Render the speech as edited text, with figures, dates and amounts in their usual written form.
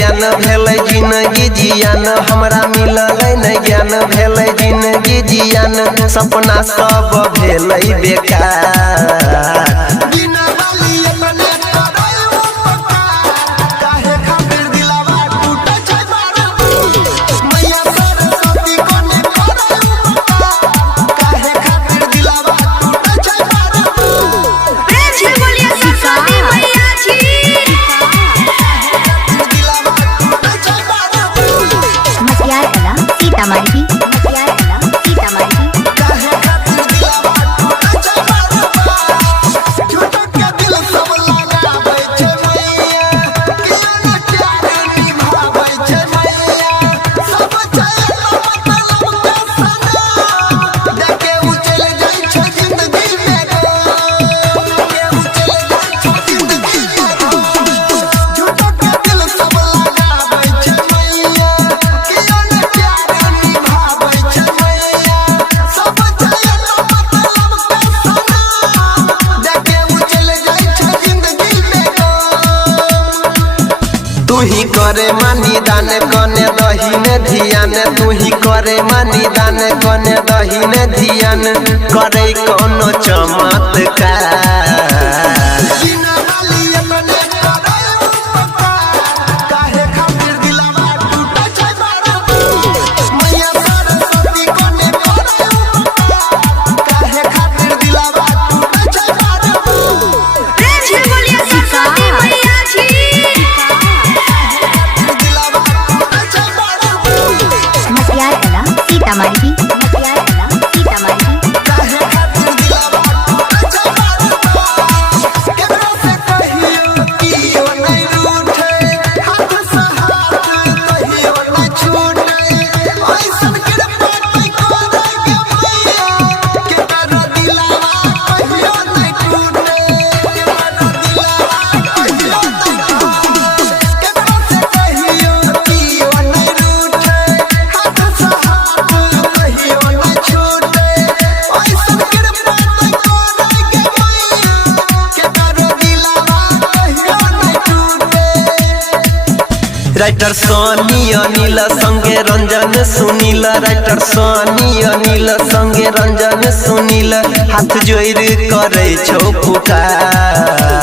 ज्ञान भेलै जिंदगी जियान हमरा मिलल न ज्ञान भेलै जिंदगी जियान सपना सब भेलै बेकार। तू ही करे मानी दान कने दहीने ध्यान तू ही करे मानी दान कने दहीने ध्यान करे कोनो चमत्कार। राइटर सोनी अनिल संगे रंजन सुनील राइटर सोनी अनिल संगे रंजन सुनील हाथ जोड़ करे छौ पुकार।